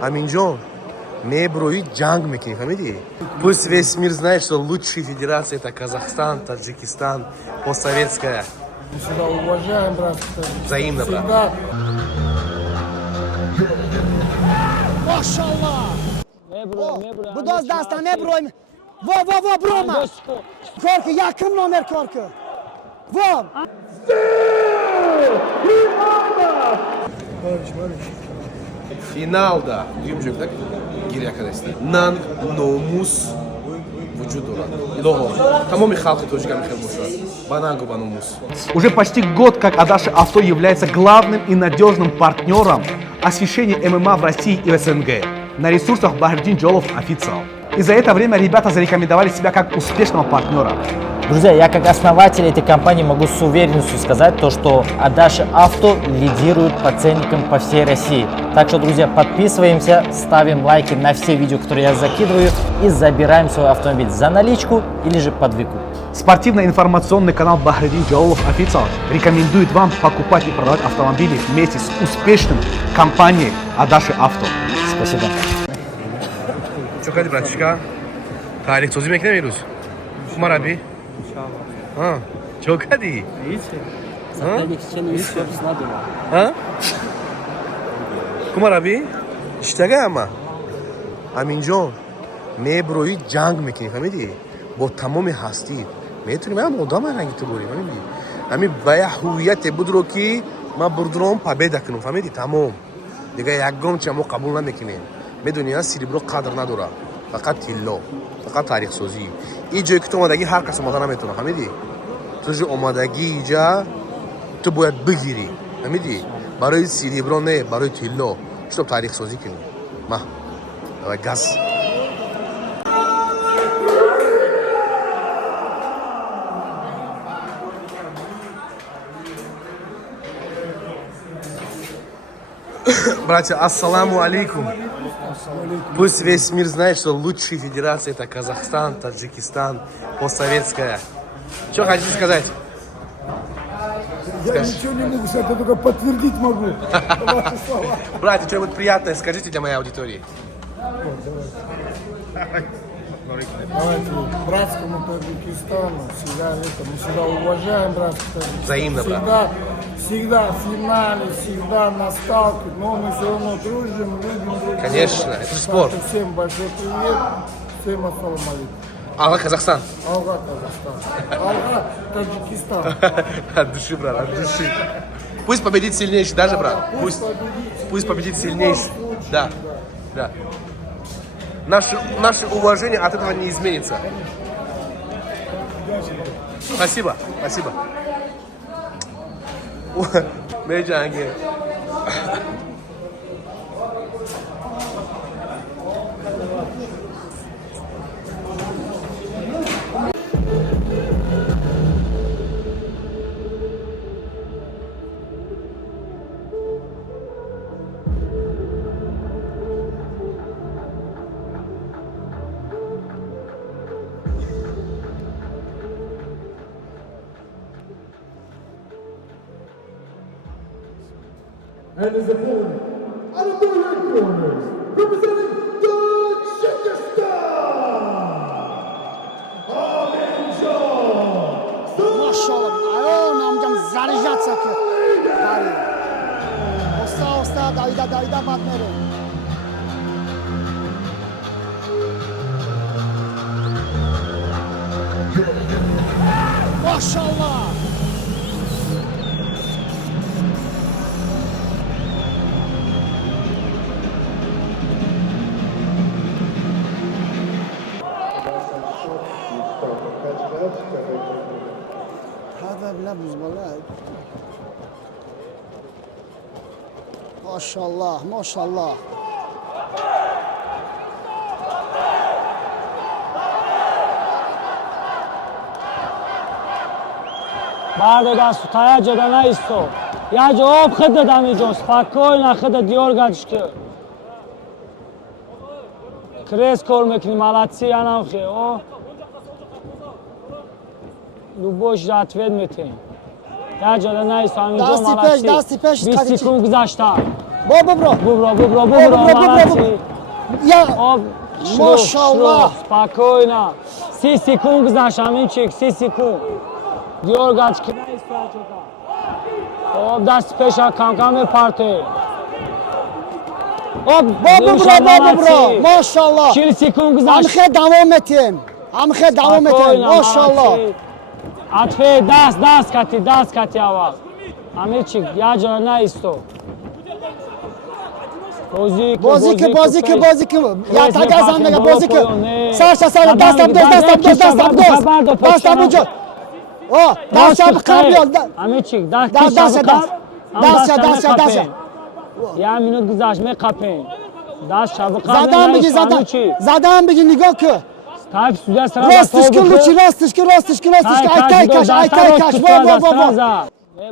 Аминджон, мы брои джанг мекинем, фамилии? Пусть весь мир знает, что лучшие федерации это Казахстан, Таджикистан, постсоветская. Мы всегда уважаем, брат. Взаимно, брат. Всегда. Машаллах! Bu dost dastan ne broyim? Vo broma! Korku yakın nomer korku. Vo! Finalda yumuşak giriyor arkadaşlar. Nan, nomus, vücut olan. Loho. Tamam mı halkı tocukam kırmışlar. Банангу банумус. Уже почти год, как Адаши Авто является главным и надежным партнером освещения ММА в России и в СНГ на ресурсах Бахридин Джолов Official. И за это время ребята зарекомендовали себя как успешного партнера. Друзья, я как основатель этой компании могу с уверенностью сказать то, что Адаши Авто лидирует по ценникам по всей России. Так что, друзья, подписываемся, ставим лайки на все видео, которые я закидываю, и забираем свой автомобиль за наличку или же под выкуп. Спортивно-информационный канал Бахридин Джолов Official рекомендует вам покупать и продавать автомобили вместе с успешным компанией Адаши Авто. Спасибо. Çok hadi bratişka. Tarih sözü beklemiyoruz. Kumar abi. Ha, çok hadi. Видите? Соперник için iyi sporcusu var. Ha? Kumar abi. İşte ama. Аминджон, मैं брои джанг мекинем, фамилии? Бо тамоми ҳастӣ метавонем ҳам одама ранги ту борем, фамилии? Ҳамин бая ҳувияте будро ки ман бурдуром победа кунам, фамилии? Тамом. Дига ягон чиз мо қабул намекунем. Медонӣ серебро қадр надорад. Фақат тилло, фақат таърихсозӣ. ин ҷое ки ту омадагӣ ҳар кас омада наметавонад, фамилии? ту ҷо омадагӣ инҷа ту бояд бигирӣ, фамилии? барои серебро не, барои тилло чтоб таърихсозӣ кунем. ма давай газ. Братья, ассаламу алейкум. Пусть весь мир знает, что лучшие федерации это Казахстан, Таджикистан, постсоветская. Что хотите сказать? Я ничего не могу сказать, я только подтвердить могу ваши слова. Братья, что-нибудь приятное скажите для моей аудитории. Давайте братскому Таджикистану всегда это, мы всегда уважаем братский Таджикистан. Взаимно, брат. Всегда в финале, всегда на ставке, но мы все равно дружим, любим друг друга. Конечно, это же спорт. Так что всем большой привет, всем ассаламу алейкум. Алла Казахстан. Алга Казахстан, Алга Таджикистан. От души, брат, от души. Пусть победит сильнейший, даже, брат. Пусть победит сильнейший. Да, да. Наше уважение от этого не изменится. Спасибо, спасибо. Меджанги. And his opponent, out of the red corners, representing Tajikistan, Aminjon. Maşallah. Ayo namcam zarijat sakı. Kari. Osta dayda batmere. Maşallah. هذا بلبز والله ما شاء الله ما شاء الله Bardo da стоячи да на исто. Я же обхыды да миджон, спокойно хыды дёргачки. Крест кормекни, молодцы, я нам хе, о. Любовь же ответ метем. Я же да на исто, миджон, молодцы. 20 секунд гзашта. Бобро. Бубро, молодцы. Я... Оп, Машаллах. Спокойно. 30 секунд, знаешь, Аминчик, 30 секунд. Георгач, кидай стачота. Оп, даст пеша, камкаме парте. Оп, Бобро. Машаллах. 40 секунд, знаешь. Амхе давом этим. Машаллах. Атфе, даст кати авал. Аминчик, я же на исто. Бозик. Я тага замега бозик. Саша, даст абдоз. О, даст абдоз. Амичик, даст. Я минут гузаш ме капен. Даст шаб капен. Задам беги нигоh ки. Тайп сюда сразу. Ростишки. Айтай каш.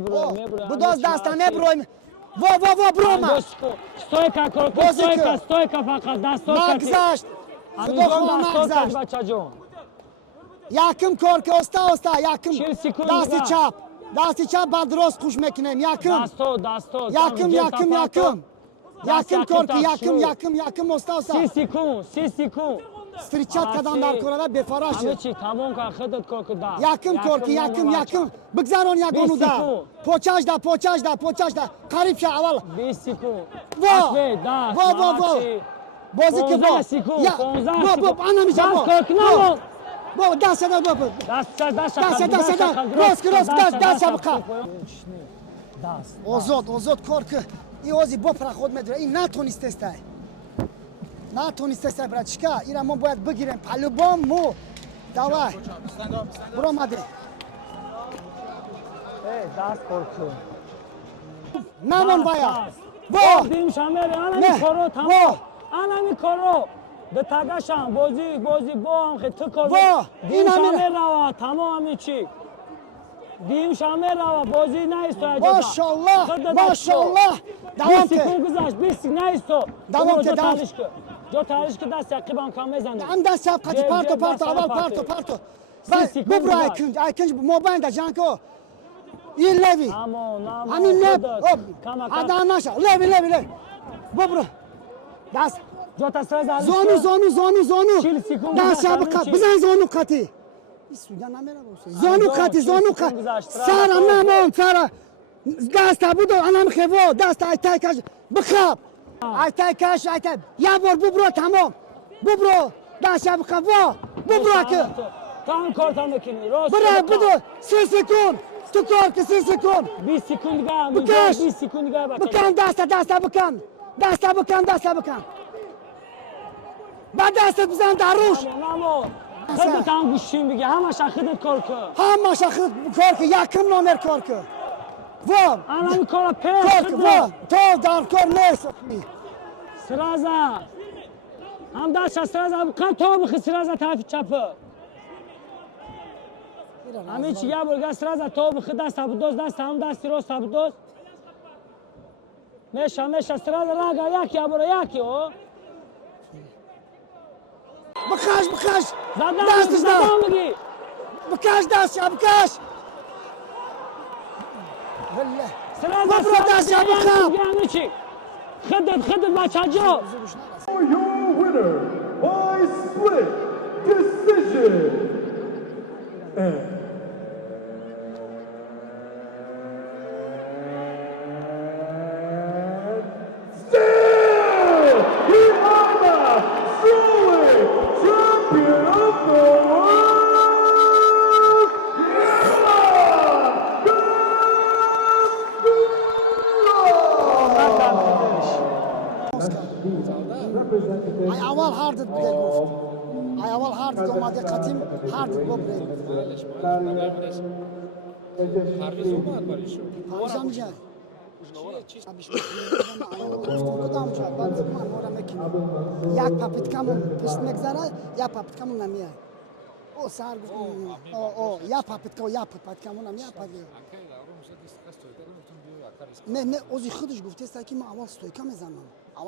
Во. Будоз даста не брой. Во, брома. Стойка, стойка фақат, даст стойка. Нагзашт. Аминjon, даст стойка бачаҷон. Яким корки, оста, яким. 40 секунд. Дасти чап, баъд рост хуш мекунем. Яким. Дасто. Яким корки, яким, оста. 30 секунд. Стричат кадан дар кунада бефараш. Амичи, тамом кан хидат корки да. Яким корки, яким. Бигзарон ягону да. Почаш да. Қариб ша аввал. 20 секунд. Во. Бозик бо. 15 секунд. Анамиша бо. Даст корки намон. Бо, даст. Рост шабқа. Озод корки. И ози бо проход медра. И натонистестай. Братишка. Ира мо бояд бигирем. По-любому. Давай. Бромаде. Даст корки. Намон бая. Во. Дим шамер, анами коро тамом. Анами коро. Де тагашам, бози бом, хе кор. Дим шамер рава, тамом амичи. Дим шамер рава, бози наисто аҷота. Машаллах. 20 секунд гузашт, 20 наисто. Давом ке. Ҷо талиш ки даст яқибам кам мезанӣ. Ам даст шабқати парто, аввал парто. Бубро айкунҷ мобайнда ҷанко. این لوی همین لب آدم نشه لوی ببرو دست زانو دست شب بزن زانو قطی زانو قطی سرم نمان سرم دست بودو انم خیفو دست ایتای کش بخواب ایتای یه بار ببرو تمام ببرو دست شب خوا ببرو که برو 3 سکون تو کار که 3 سکون 20 سکون دیگه 20 سکون دیگه بکن دست بکن بعد دستت بزن در روش خودت هم گوشیم بگه همش خودت کار که یکم نامر کار که الان کار تو در کار نیست سرازا هم داشت سرازا بکن تو بخی سرازا طرف چپه همین چی یه برگه سرازا تو بخی دست هم دستی راست دوست میشه سرازا راگا یکی یکی بکش دستش بگی بکش دستش ببرو دستش بخواب خدت بچه جا Your winner by split decision. Still, we are the truly champion of the world. ای اول هاردت بگه گفت ای اول هاردت اومده قدیم هاردت ببره پارشم جای کدام شد بعد من مورا میکنم یک پاپیتکامون پشت میگذاره یک پاپیتکامون نمیاد او سر گفت یا پاپیتکامون نمیاد نه اوزی خودش گفته است که من اول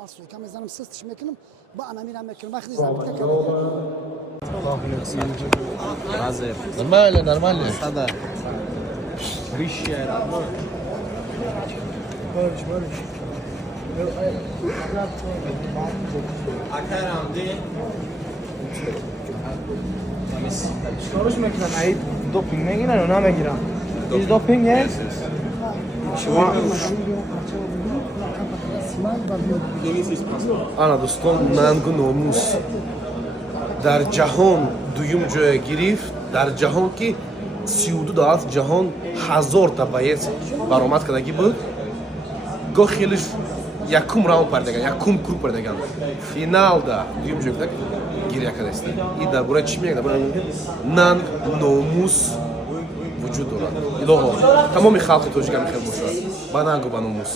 ستویکا میزنم سستش میکنم با انا میرم میکنم وقتی زبط کنم Нормально. Сада. Вище. چیکارش میکنن؟ ای دوپینگ میگیرن یا نمیگیرن؟ هیچ دوپینگه؟ شما ана дӯстон нангу номус дар ҷаҳон дуюм ҷоя гирифт дар ҷаҳон ки 32 давлат ҷаҳон 1000 та боец баромад кардагӣ буд гоҳ хелиш якум раунд пардаган якум круг пардаган финалда дуюм ҷоя гирифт гиря кардаст и дар бораи чӣ мегӯяд дар бораи нанг номус вуҷуд дорад илоҳо тамоми халқи тоҷика мехел бошад ба нангу ба номус